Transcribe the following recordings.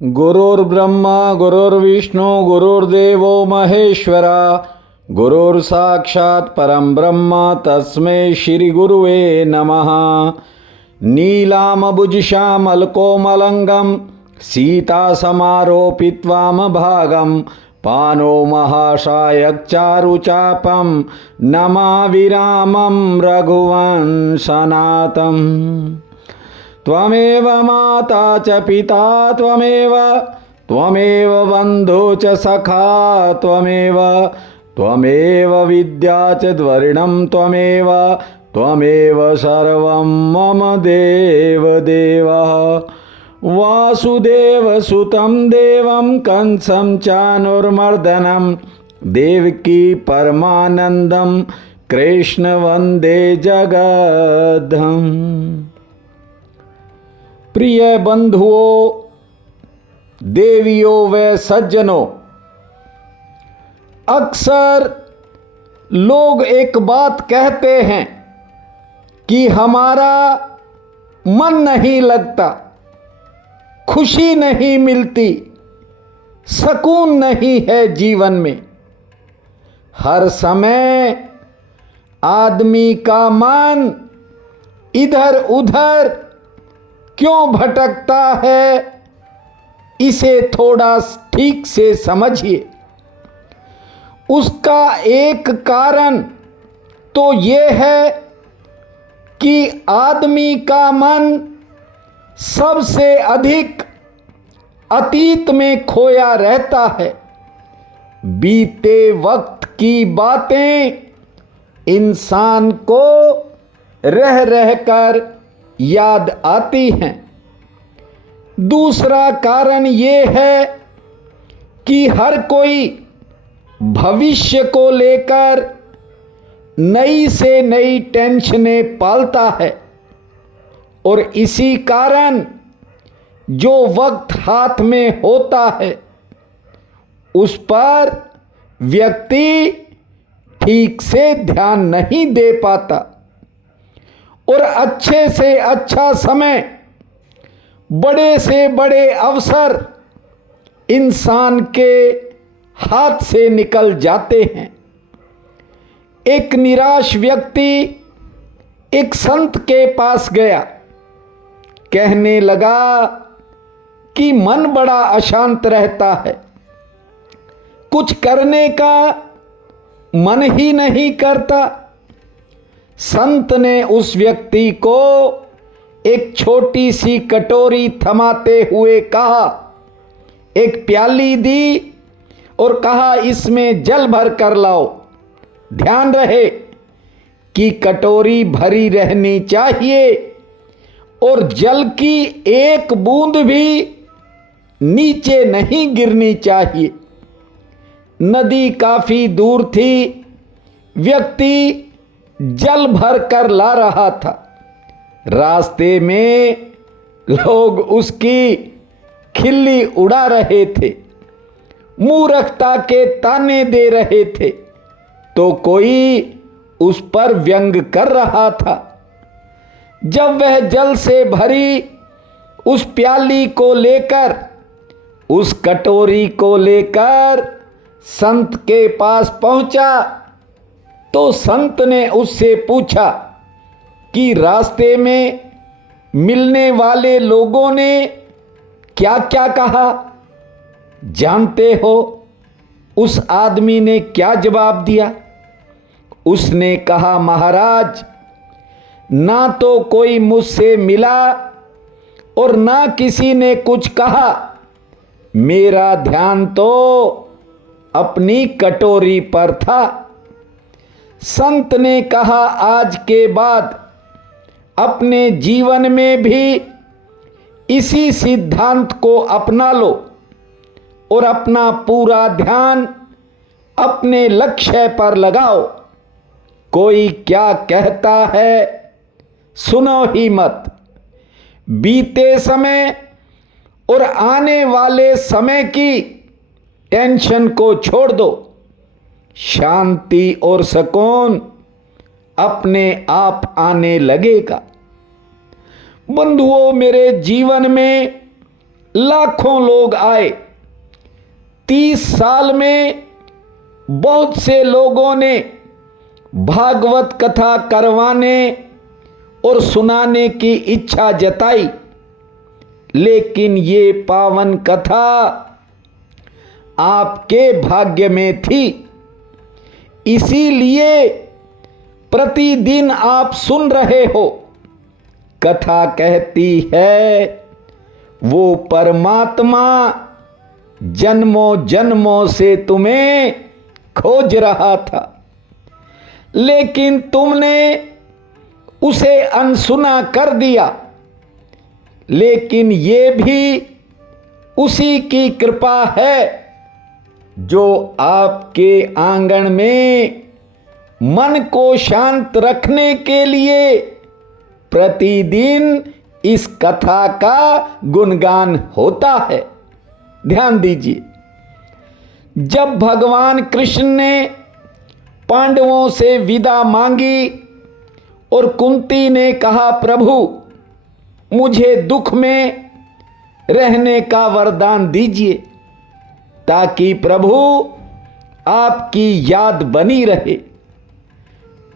गुरुर्ब्रह्मा गुरुर्विष्णु गुरुर्देवो महेश्वरा गुरुर्साक्षात् परं ब्रह्म तस्मै श्री गुरुवे नमः। नीलामभुजश्यामलकोमलंगं सीतासमारोपित्वामभागं पानो महाशायचारुचापं नमाविरामं रघुवंशनाथम्। त्वमेव माता च पिता त्वमेव बन्धु च सखा त्वमेव विद्या च द्वरिणं त्वमेव सर्वं मम देवदेव। वासुदेवसुतं देवं कंसं चानुर्मर्दनं देवकी परमानन्दं कृष्ण वन्दे जगद्धाम। प्रिय बंधुओं, देवियों व सज्जनों, अक्सर लोग एक बात कहते हैं कि हमारा मन नहीं लगता, खुशी नहीं मिलती, सुकून नहीं है जीवन में। हर समय आदमी का मन इधर उधर क्यों भटकता है, इसे थोड़ा ठीक से समझिए। उसका एक कारण तो ये है कि आदमी का मन सबसे अधिक अतीत में खोया रहता है। बीते वक्त की बातें इंसान को रह रहकर याद आती हैं। दूसरा कारण ये है कि हर कोई भविष्य को लेकर नई से नई टेंशनें पालता है और इसी कारण जो वक्त हाथ में होता है उस पर व्यक्ति ठीक से ध्यान नहीं दे पाता और अच्छे से अच्छा समय, बड़े से बड़े अवसर इंसान के हाथ से निकल जाते हैं। एक निराश व्यक्ति एक संत के पास गया, कहने लगा कि मन बड़ा अशांत रहता है, कुछ करने का मन ही नहीं करता। संत ने उस व्यक्ति को एक छोटी सी कटोरी थमाते हुए कहा, एक प्याली दी और कहा इसमें जल भर कर लाओ। ध्यान रहे कि कटोरी भरी रहनी चाहिए और जल की एक बूंद भी नीचे नहीं गिरनी चाहिए। नदी काफी दूर थी, व्यक्ति जल भर कर ला रहा था। रास्ते में लोग उसकी खिल्ली उड़ा रहे थे, मूर्खता के ताने दे रहे थे, तो कोई उस पर व्यंग कर रहा था। जब वह जल से भरी उस प्याली को लेकर, उस कटोरी को लेकर संत के पास पहुंचा तो संत ने उससे पूछा कि रास्ते में मिलने वाले लोगों ने क्या क्या कहा, जानते हो? उस आदमी ने क्या जवाब दिया? उसने कहा, महाराज, ना तो कोई मुझसे मिला और ना किसी ने कुछ कहा, मेरा ध्यान तो अपनी कटोरी पर था। संत ने कहा, आज के बाद अपने जीवन में भी इसी सिद्धांत को अपना लो और अपना पूरा ध्यान अपने लक्ष्य पर लगाओ। कोई क्या कहता है सुनो ही मत। बीते समय और आने वाले समय की टेंशन को छोड़ दो, शांति और सुकून अपने आप आने लगेगा। बंधुओं, मेरे जीवन में लाखों लोग आए। 30 साल में बहुत से लोगों ने भागवत कथा करवाने और सुनाने की इच्छा जताई, लेकिन ये पावन कथा आपके भाग्य में थी, इसीलिए प्रतिदिन आप सुन रहे हो। कथा कहती है वो परमात्मा जन्मों जन्मों से तुम्हें खोज रहा था, लेकिन तुमने उसे अनसुना कर दिया। लेकिन ये भी उसी की कृपा है जो आपके आंगन में मन को शांत रखने के लिए प्रतिदिन इस कथा का गुणगान होता है। ध्यान दीजिए, जब भगवान कृष्ण ने पांडवों से विदा मांगी और कुंती ने कहा, प्रभु मुझे दुख में रहने का वरदान दीजिए ताकि प्रभु आपकी याद बनी रहे।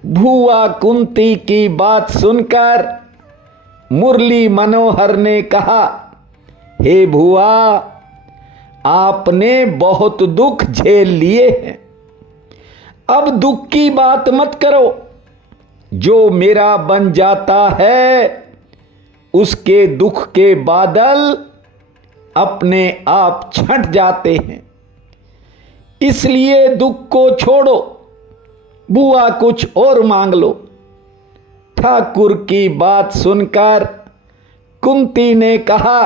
भुआ कुंती की बात सुनकर मुरली मनोहर ने कहा, हे भुआ आपने बहुत दुख झेल लिए हैं, अब दुख की बात मत करो। जो मेरा बन जाता है उसके दुख के बादल अपने आप छंट जाते हैं, इसलिए दुख को छोड़ो, बुआ कुछ और मांग लो। ठाकुर की बात सुनकर कुंती ने कहा,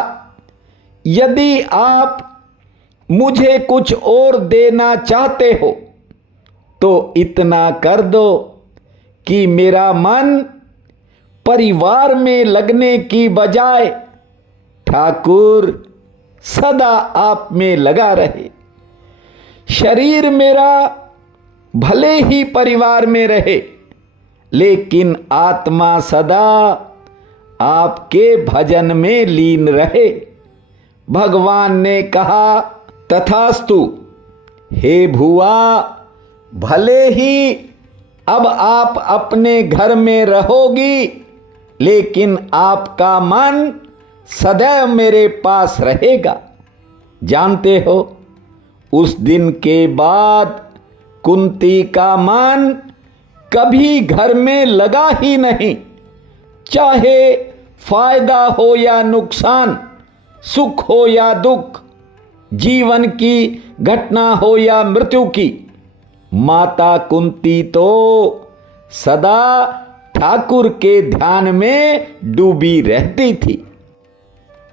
यदि आप मुझे कुछ और देना चाहते हो तो इतना कर दो कि मेरा मन परिवार में लगने की बजाय ठाकुर सदा आप में लगा रहे। शरीर मेरा भले ही परिवार में रहे, लेकिन आत्मा सदा आपके भजन में लीन रहे। भगवान ने कहा, तथास्तु। हे भुआ, भले ही अब आप अपने घर में रहोगी, लेकिन आपका मन सदैव मेरे पास रहेगा। जानते हो, उस दिन के बाद कुंती का मन कभी घर में लगा ही नहीं। चाहे फायदा हो या नुकसान, सुख हो या दुख, जीवन की घटना हो या मृत्यु की, माता कुंती तो सदा ठाकुर के ध्यान में डूबी रहती थी।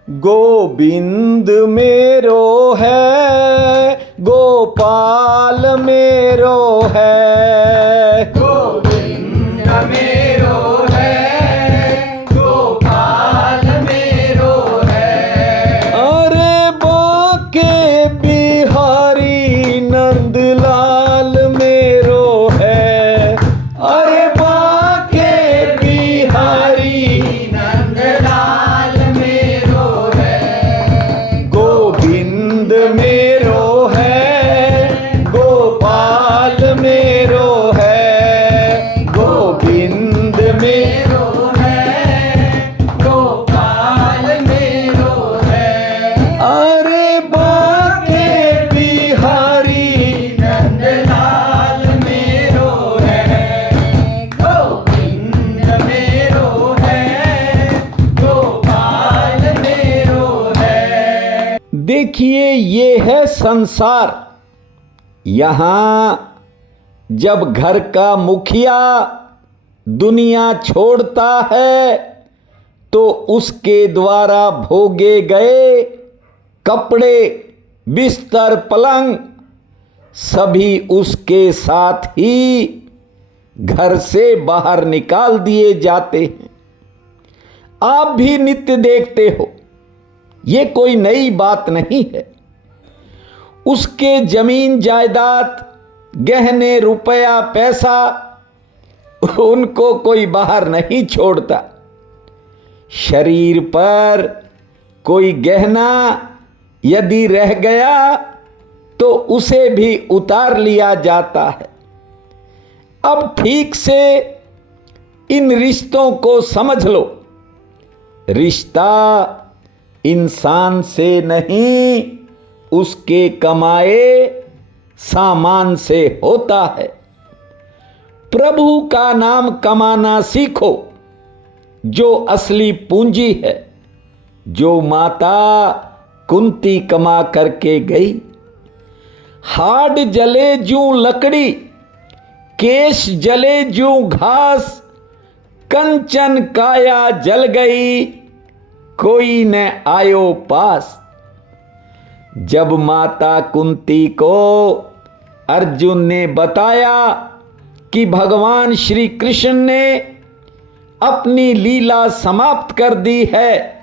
गोविंद मेरो है, गोपाल मेरो है, गोविंद मेरो है, गोपाल मेरो है। अरे बाके बिहारी नंदलाल मेरो है, अरे बाके बिहारी नंदलाल मेरो है। गोविंद मेरो है, गोपाल मेरो है, गोविंद मेरो है, गोपाल मेरो है। अरे बाके बिहारी नंदलाल मेरो है, गोविंद मेरो है, गोपाल मेरो है। देखिए, ये है संसार। यहां जब घर का मुखिया दुनिया छोड़ता है तो उसके द्वारा भोगे गए कपड़े, बिस्तर, पलंग सभी उसके साथ ही घर से बाहर निकाल दिए जाते हैं। आप भी नित्य देखते हो, ये कोई नई बात नहीं है। उसके जमीन जायदाद, गहने, रुपया, पैसा, उनको कोई बाहर नहीं छोड़ता। शरीर पर कोई गहना यदि रह गया तो उसे भी उतार लिया जाता है। अब ठीक से इन रिश्तों को समझ लो। रिश्ता इंसान से नहीं, उसके कमाए सामान से होता है। प्रभु का नाम कमाना सीखो, जो असली पूंजी है, जो माता कुंती कमा करके गई। हाड जले ज्यों लकड़ी, केश जले ज्यों घास, कंचन काया जल गई, कोई न आयो पास। जब माता कुंती को अर्जुन ने बताया कि भगवान श्री कृष्ण ने अपनी लीला समाप्त कर दी है,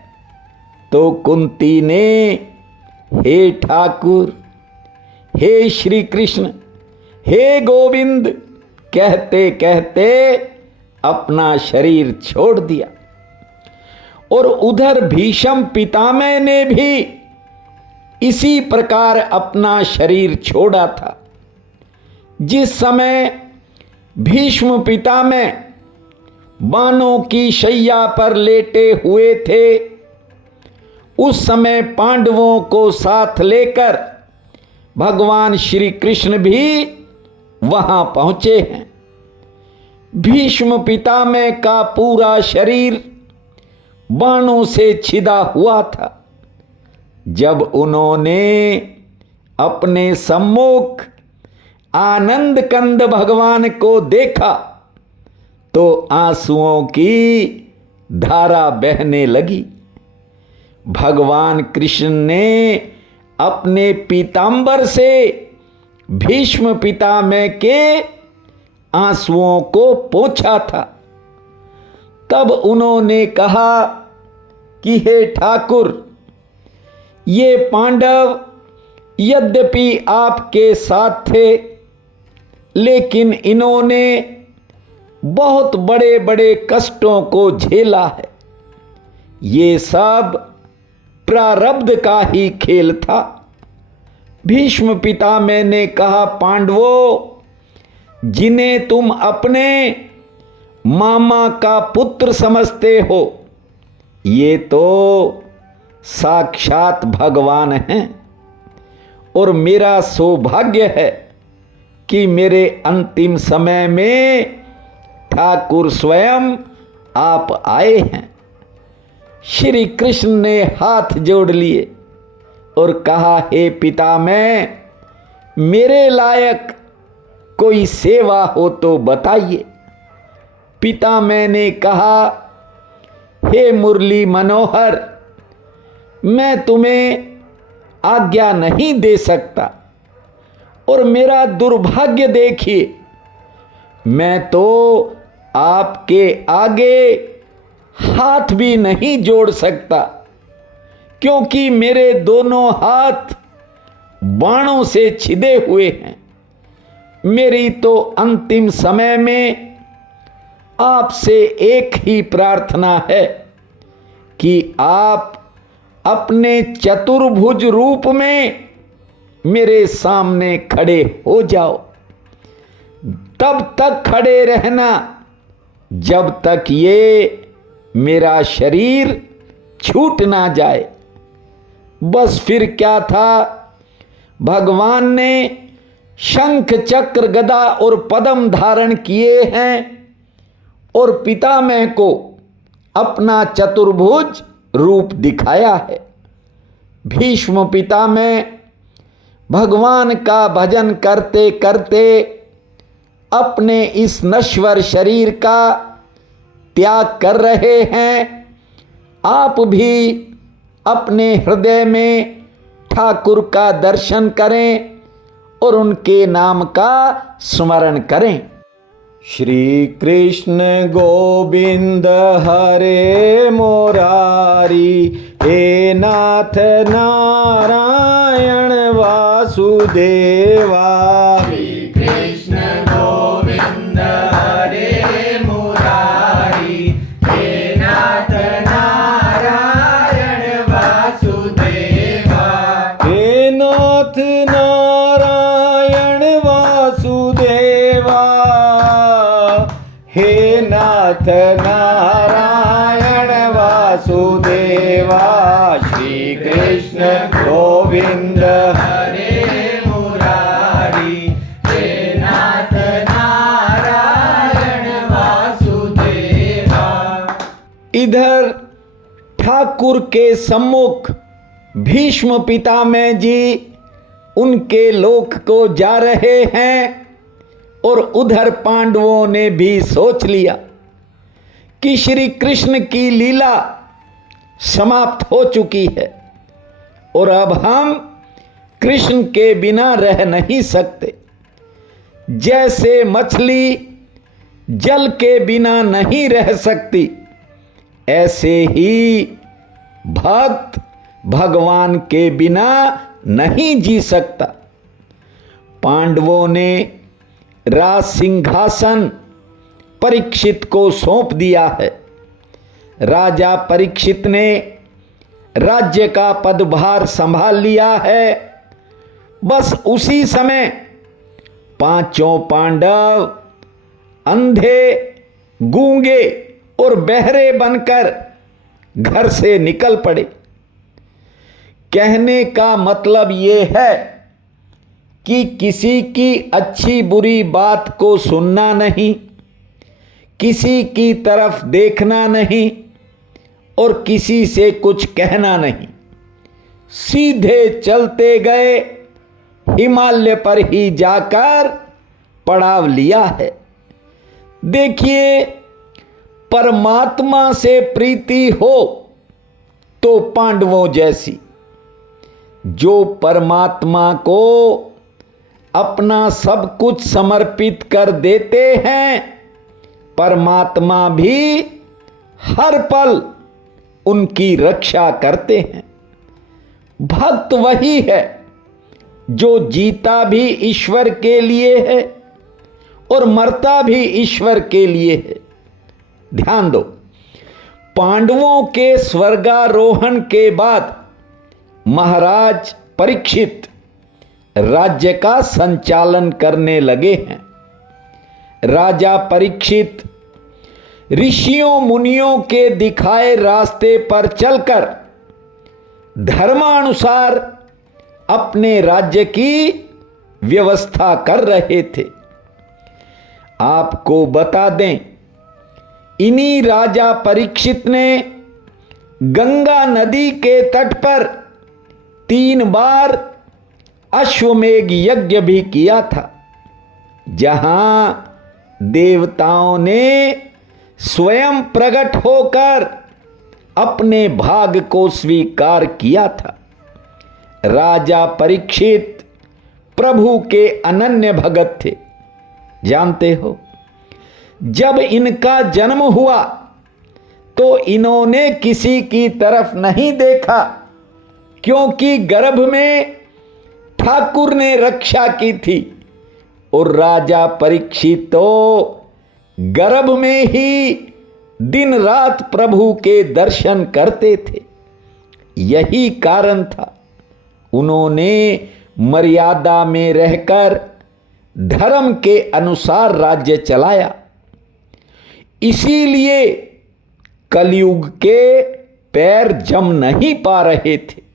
तो कुंती ने हे ठाकुर, हे श्री कृष्ण, हे गोविंद कहते कहते अपना शरीर छोड़ दिया। और उधर भीष्म पितामह ने भी इसी प्रकार अपना शरीर छोड़ा था। जिस समय भीष्म पितामह बाणों की शैया पर लेटे हुए थे, उस समय पांडवों को साथ लेकर भगवान श्री कृष्ण भी वहां पहुंचे हैं। भीष्म पितामह का पूरा शरीर बाणों से छिदा हुआ था। जब उन्होंने अपने सम्मुख आनंद कंद भगवान को देखा तो आंसुओं की धारा बहने लगी। भगवान कृष्ण ने अपने पीतांबर से भीष्म पितामह के आंसुओं को पोंछा था। तब उन्होंने कहा कि हे ठाकुर, ये पांडव यद्यपि आपके साथ थे, लेकिन इन्होंने बहुत बड़े बड़े कष्टों को झेला है। ये सब प्रारब्ध का ही खेल था। भीष्म पितामह ने कहा, पांडवों, जिन्हें तुम अपने मामा का पुत्र समझते हो, ये तो साक्षात भगवान हैं। और मेरा सौभाग्य है कि मेरे अंतिम समय में ठाकुर स्वयं आप आए हैं। श्री कृष्ण ने हाथ जोड़ लिए और कहा, हे पितामह, मेरे लायक कोई सेवा हो तो बताइए। पितामह ने कहा, हे मुरली मनोहर, मैं तुम्हें आज्ञा नहीं दे सकता, और मेरा दुर्भाग्य देखिए, मैं तो आपके आगे हाथ भी नहीं जोड़ सकता, क्योंकि मेरे दोनों हाथ बाणों से छिदे हुए हैं। मेरी तो अंतिम समय में आपसे एक ही प्रार्थना है कि आप अपने चतुर्भुज रूप में मेरे सामने खड़े हो जाओ। तब तक खड़े रहना जब तक ये मेरा शरीर छूट ना जाए। बस फिर क्या था, भगवान ने शंख चक्र गदा और पद्म धारण किए हैं और पितामह को अपना चतुर्भुज रूप दिखाया है। भीष्म पितामह भगवान का भजन करते करते अपने इस नश्वर शरीर का त्याग कर रहे हैं। आप भी अपने हृदय में ठाकुर का दर्शन करें और उनके नाम का स्मरण करें। श्री कृष्ण गोविंद हरे मुरारी, हे नाथ नारायण वासुदेवा। श्री कृष्ण गोविंद हरे मुरारी, हे नाथ नारायण वासुदेवा। नाथ नारायण वासुदेवा श्री कृष्ण गोविंद हरे मुरारी हे नाथ नारायण वासुदेवा। इधर ठाकुर के सम्मुख भीष्म पितामह जी उनके लोक को जा रहे हैं और उधर पांडवों ने भी सोच लिया कि श्री कृष्ण की लीला समाप्त हो चुकी है और अब हम कृष्ण के बिना रह नहीं सकते। जैसे मछली जल के बिना नहीं रह सकती, ऐसे ही भक्त भगवान के बिना नहीं जी सकता। पांडवों ने राज सिंहासन परीक्षित को सौंप दिया है। राजा परीक्षित ने राज्य का पदभार संभाल लिया है। बस उसी समय पांचों पांडव अंधे, गूंगे और बहरे बनकर घर से निकल पड़े। कहने का मतलब ये है कि किसी की अच्छी बुरी बात को सुनना नहीं, किसी की तरफ देखना नहीं और किसी से कुछ कहना नहीं। सीधे चलते गए, हिमालय पर ही जाकर पड़ाव लिया है। देखिए, परमात्मा से प्रीति हो तो पांडवों जैसी, जो परमात्मा को अपना सब कुछ समर्पित कर देते हैं, परमात्मा भी हर पल उनकी रक्षा करते हैं। भक्त वही है जो जीता भी ईश्वर के लिए है और मरता भी ईश्वर के लिए है। ध्यान दो, पांडवों के स्वर्गारोहण के बाद महाराज परीक्षित राज्य का संचालन करने लगे हैं। राजा परीक्षित ऋषियों मुनियों के दिखाए रास्ते पर चलकर धर्मानुसार अपने राज्य की व्यवस्था कर रहे थे। आपको बता दें, इन्हीं राजा परीक्षित ने गंगा नदी के तट पर 3 बार अश्वमेघ यज्ञ भी किया था, जहां देवताओं ने स्वयं प्रकट होकर अपने भाग को स्वीकार किया था। राजा परीक्षित प्रभु के अनन्य भगत थे। जानते हो, जब इनका जन्म हुआ तो इन्होंने किसी की तरफ नहीं देखा, क्योंकि गर्भ में ठाकुर ने रक्षा की थी और राजा परीक्षित तो गर्भ में ही दिन रात प्रभु के दर्शन करते थे। यही कारण था उन्होंने मर्यादा में रहकर धर्म के अनुसार राज्य चलाया। इसीलिए कलयुग के पैर जम नहीं पा रहे थे।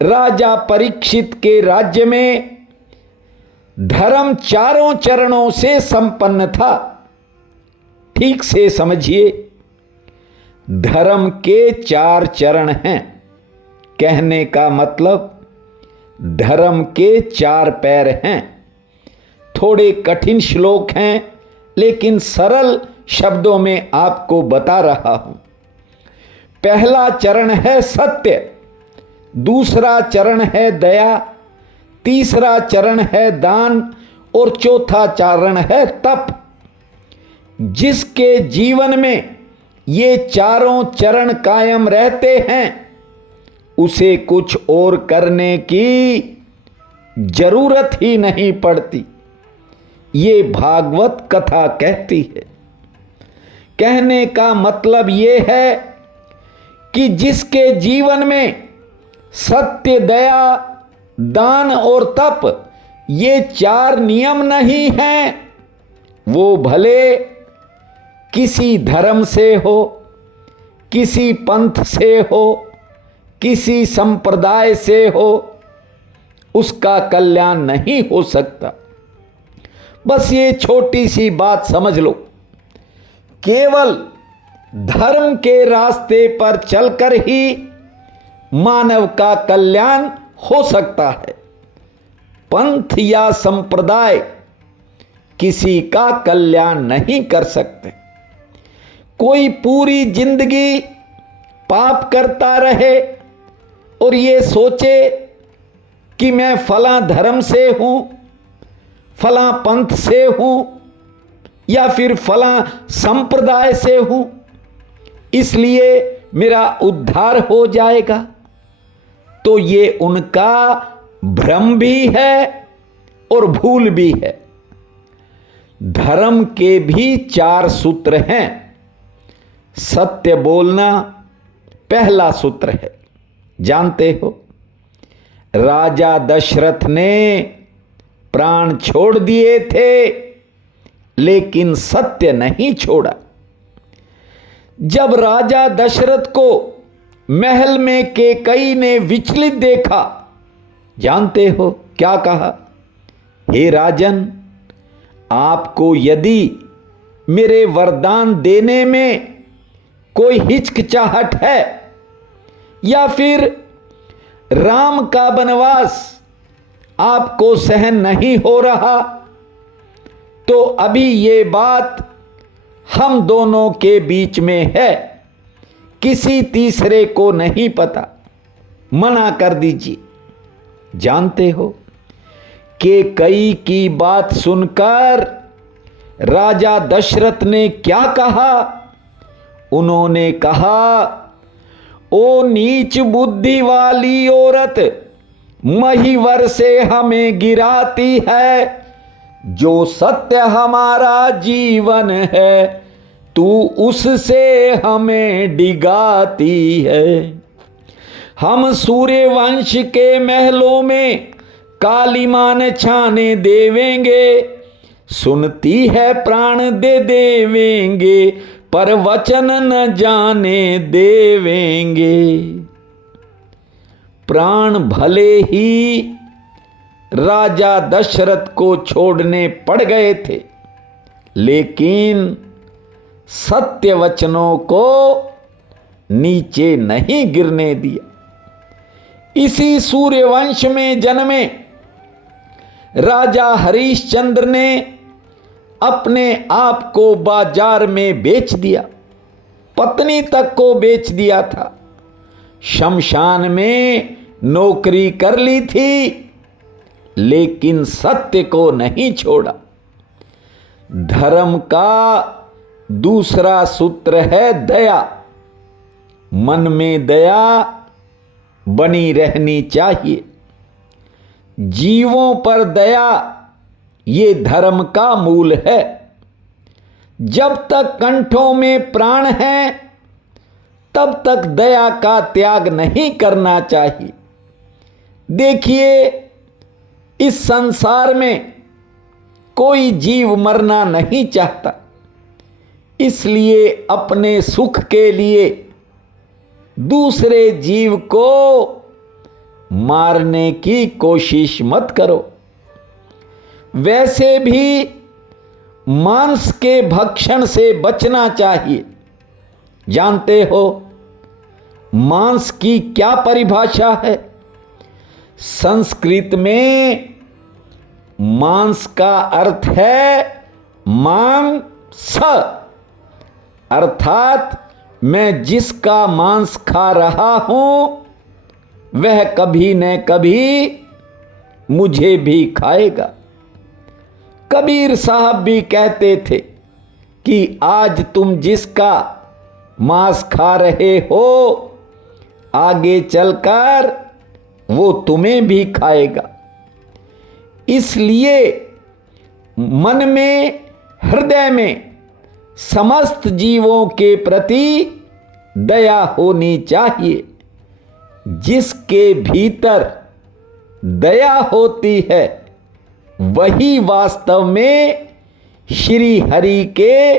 राजा परीक्षित के राज्य में धर्म 4 चरणों से संपन्न था। ठीक से समझिए, धर्म के 4 चरण हैं। कहने का मतलब धर्म के 4 पैर हैं। थोड़े कठिन श्लोक हैं, लेकिन सरल शब्दों में आपको बता रहा हूं। पहला चरण है सत्य, दूसरा चरण है दया, तीसरा चरण है दान और चौथा चरण है तप। जिसके जीवन में ये चारों चरण कायम रहते हैं, उसे कुछ और करने की जरूरत ही नहीं पड़ती। ये भागवत कथा कहती है। कहने का मतलब ये है कि जिसके जीवन में सत्य, दया, दान और तप ये 4 नियम नहीं हैं, वो भले किसी धर्म से हो, किसी पंथ से हो, किसी संप्रदाय से हो, उसका कल्याण नहीं हो सकता। बस ये छोटी सी बात समझ लो, केवल धर्म के रास्ते पर चलकर ही मानव का कल्याण हो सकता है। पंथ या संप्रदाय किसी का कल्याण नहीं कर सकते। कोई पूरी जिंदगी पाप करता रहे और ये सोचे कि मैं फलां धर्म से हूं, फलां पंथ से हूं या फिर फलां संप्रदाय से हूं, इसलिए मेरा उद्धार हो जाएगा, तो ये उनका भ्रम भी है और भूल भी है। धर्म के भी 4 सूत्र हैं। सत्य बोलना पहला सूत्र है, जानते हो। राजा दशरथ ने प्राण छोड़ दिए थे, लेकिन सत्य नहीं छोड़ा। जब राजा दशरथ को महल में कैकई ने विचलित देखा, जानते हो क्या कहा? हे राजन, आपको यदि मेरे वरदान देने में कोई हिचकिचाहट है या फिर राम का वनवास आपको सहन नहीं हो रहा, तो अभी ये बात हम दोनों के बीच में है, किसी तीसरे को नहीं पता, मना कर दीजिए। जानते हो कैकई की बात सुनकर राजा दशरथ ने क्या कहा? उन्होंने कहा, ओ नीच बुद्धि वाली औरत, महिवर से हमें गिराती है। जो सत्य हमारा जीवन है, तू उससे हमें डिगाती है। हम सूर्यवंश के महलों में कालीमान छाने देवेंगे, सुनती है प्राण दे देवेंगे, पर वचन न जाने देवेंगे। प्राण भले ही राजा दशरथ को छोड़ने पड़ गए थे, लेकिन सत्य वचनों को नीचे नहीं गिरने दिया। इसी सूर्यवंश में जन्मे राजा हरिश्चंद्र ने अपने आप को बाजार में बेच दिया, पत्नी तक को बेच दिया था, शमशान में नौकरी कर ली थी, लेकिन सत्य को नहीं छोड़ा। धर्म का दूसरा सूत्र है दया। मन में दया बनी रहनी चाहिए। जीवों पर दया ये धर्म का मूल है। जब तक कंठों में प्राण है, तब तक दया का त्याग नहीं करना चाहिए। देखिए, इस संसार में कोई जीव मरना नहीं चाहता, इसलिए अपने सुख के लिए दूसरे जीव को मारने की कोशिश मत करो। वैसे भी मांस के भक्षण से बचना चाहिए। जानते हो मांस की क्या परिभाषा है? संस्कृत में मांस का अर्थ है मांस, अर्थात मैं जिसका मांस खा रहा हूं वह कभी न कभी मुझे भी खाएगा। कबीर साहब भी कहते थे कि आज तुम जिसका मांस खा रहे हो, आगे चलकर वो तुम्हें भी खाएगा। इसलिए मन में, हृदय में समस्त जीवों के प्रति दया होनी चाहिए। जिसके भीतर दया होती है, वही वास्तव में श्री हरि के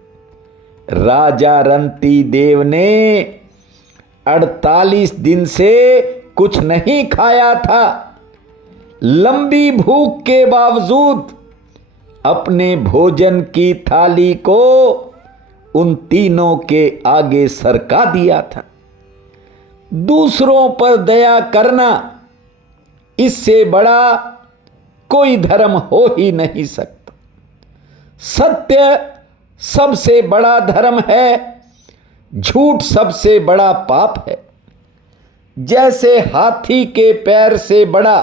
राजा रंती देव ने 48 दिन से कुछ नहीं खाया था। लंबी भूख के बावजूद अपने भोजन की थाली को उन तीनों के आगे सरका दिया था। दूसरों पर दया करना, इससे बड़ा कोई धर्म हो ही नहीं सकता। सत्य सबसे बड़ा धर्म है, झूठ सबसे बड़ा पाप है। जैसे हाथी के पैर से बड़ा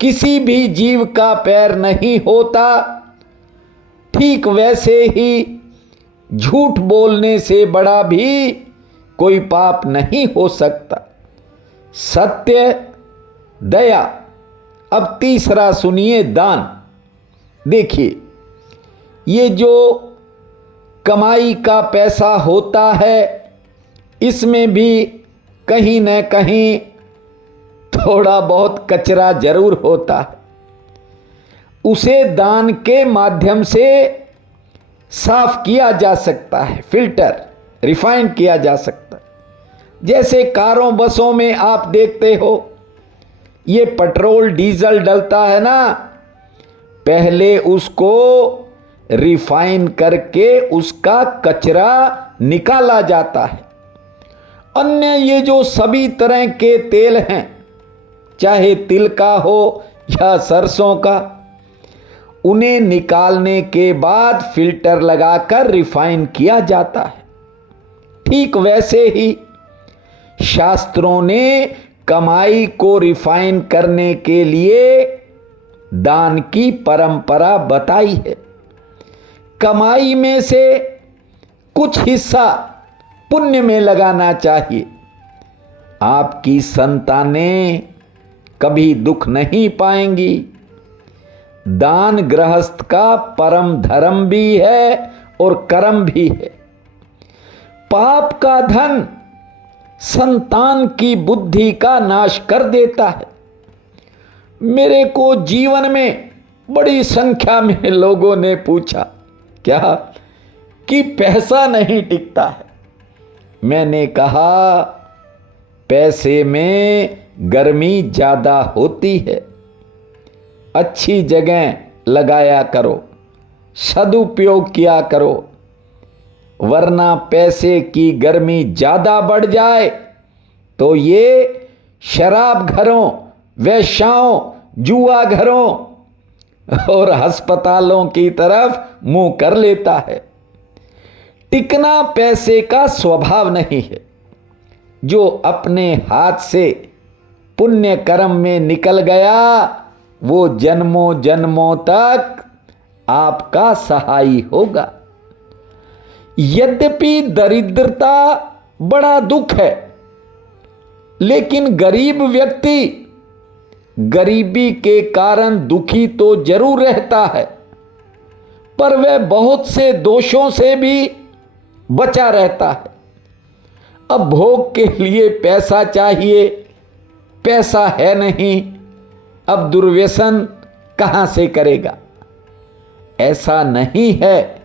किसी भी जीव का पैर नहीं होता, ठीक वैसे ही झूठ बोलने से बड़ा भी कोई पाप नहीं हो सकता। सत्य, दया। अब तीसरा सुनिए, दान। देखिए, ये जो कमाई का पैसा होता है, इसमें भी कहीं न कहीं थोड़ा बहुत कचरा जरूर होता है। उसे दान के माध्यम से साफ किया जा सकता है, फिल्टर, रिफाइन किया जा सकता है। जैसे कारों बसों में आप देखते हो, ये पेट्रोल डीजल डलता है ना, पहले उसको रिफाइन करके उसका कचरा निकाला जाता है। अन्य ये जो सभी तरह के तेल हैं, चाहे तिल का हो या सरसों का, उन्हें निकालने के बाद फिल्टर लगाकर रिफाइन किया जाता है। ठीक वैसे ही शास्त्रों ने कमाई को रिफाइन करने के लिए दान की परंपरा बताई है। कमाई में से कुछ हिस्सा पुण्य में लगाना चाहिए। आपकी संतानें कभी दुख नहीं पाएंगी। दान गृहस्थ का परम धर्म भी है और कर्म भी है। पाप का धन संतान की बुद्धि का नाश कर देता है। मेरे को जीवन में बड़ी संख्या में लोगों ने पूछा, क्या कि पैसा नहीं टिकता है। मैंने कहा, पैसे में गर्मी ज़्यादा होती है, अच्छी जगह लगाया करो, सदुपयोग किया करो, वरना पैसे की गर्मी ज़्यादा बढ़ जाए तो ये शराब घरों, वेश्याओं, जुआ घरों और अस्पतालों की तरफ मुंह कर लेता है। टिकना पैसे का स्वभाव नहीं है। जो अपने हाथ से पुण्य कर्म में निकल गया, वो जन्मों जन्मों तक आपका सहाई होगा। यद्यपि दरिद्रता बड़ा दुख है, लेकिन गरीब व्यक्ति गरीबी के कारण दुखी तो जरूर रहता है, पर वह बहुत से दोषों से भी बचा रहता है। अब भोग के लिए पैसा चाहिए, पैसा है नहीं, अब दुर्व्यसन कहां से करेगा? ऐसा नहीं है।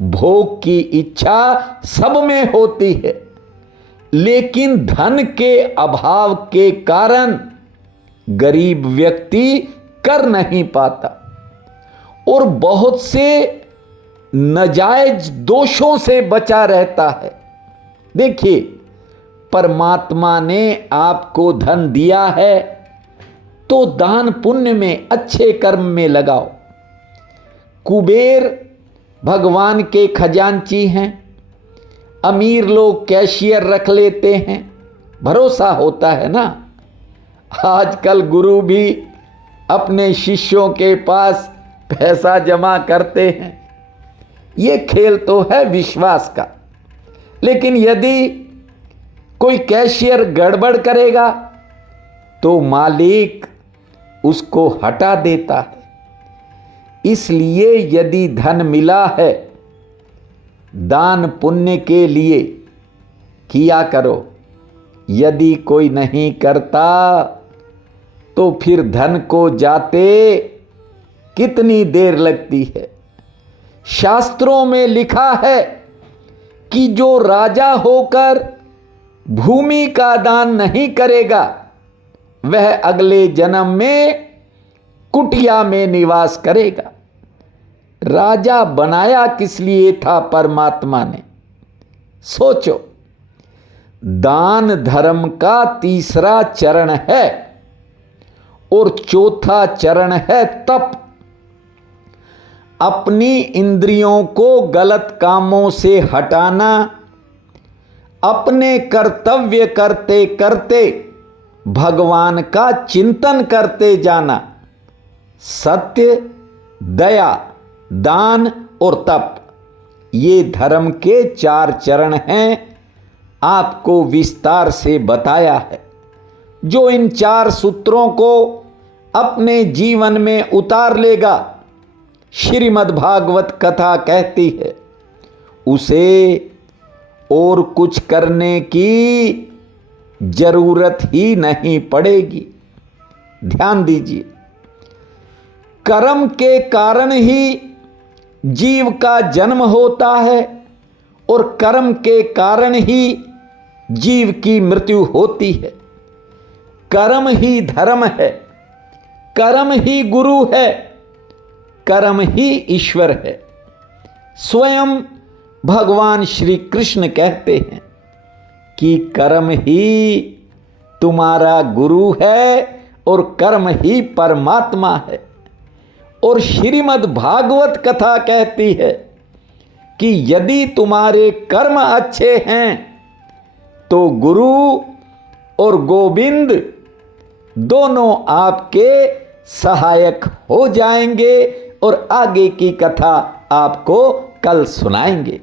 भोग की इच्छा सब में होती है, लेकिन धन के अभाव के कारण गरीब व्यक्ति कर नहीं पाता और बहुत से नाजायज दोषों से बचा रहता है। देखिए, परमात्मा ने आपको धन दिया है तो दान पुण्य में, अच्छे कर्म में लगाओ। कुबेर भगवान के खजांची हैं, अमीर लोग कैशियर रख लेते हैं, भरोसा होता है ना। आजकल गुरु भी अपने शिष्यों के पास पैसा जमा करते हैं। ये खेल तो है विश्वास का, लेकिन यदि कोई कैशियर गड़बड़ करेगा तो मालिक उसको हटा देता है। इसलिए यदि धन मिला है, दान पुण्य के लिए किया करो। यदि कोई नहीं करता तो फिर धन को जाते कितनी देर लगती है। शास्त्रों में लिखा है, कि जो राजा होकर भूमि का दान नहीं करेगा वह अगले जन्म में कुटिया में निवास करेगा। राजा बनाया किस लिए था परमात्मा ने? सोचो। दान धर्म का तीसरा चरण है और चौथा चरण है तप। अपनी इंद्रियों को गलत कामों से हटाना, अपने कर्तव्य करते करते भगवान का चिंतन करते जाना। सत्य, दया, दान और तप, ये धर्म के 4 चरण हैं। आपको विस्तार से बताया है। जो इन 4 सूत्रों को अपने जीवन में उतार लेगा, श्रीमद् भागवत कथा कहती है, उसे और कुछ करने की जरूरत ही नहीं पड़ेगी। ध्यान दीजिए, कर्म के कारण ही जीव का जन्म होता है और कर्म के कारण ही जीव की मृत्यु होती है। कर्म ही धर्म है, कर्म ही गुरु है, कर्म ही ईश्वर है। स्वयं भगवान श्री कृष्ण कहते हैं कि कर्म ही तुम्हारा गुरु है और कर्म ही परमात्मा है। और श्रीमद् भागवत कथा कहती है कि यदि तुम्हारे कर्म अच्छे हैं तो गुरु और गोविंद दोनों आपके सहायक हो जाएंगे। और आगे की कथा आपको कल सुनाएंगे।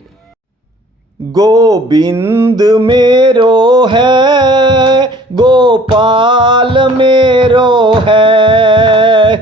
गोविंद मेरो है, गोपाल मेरो है।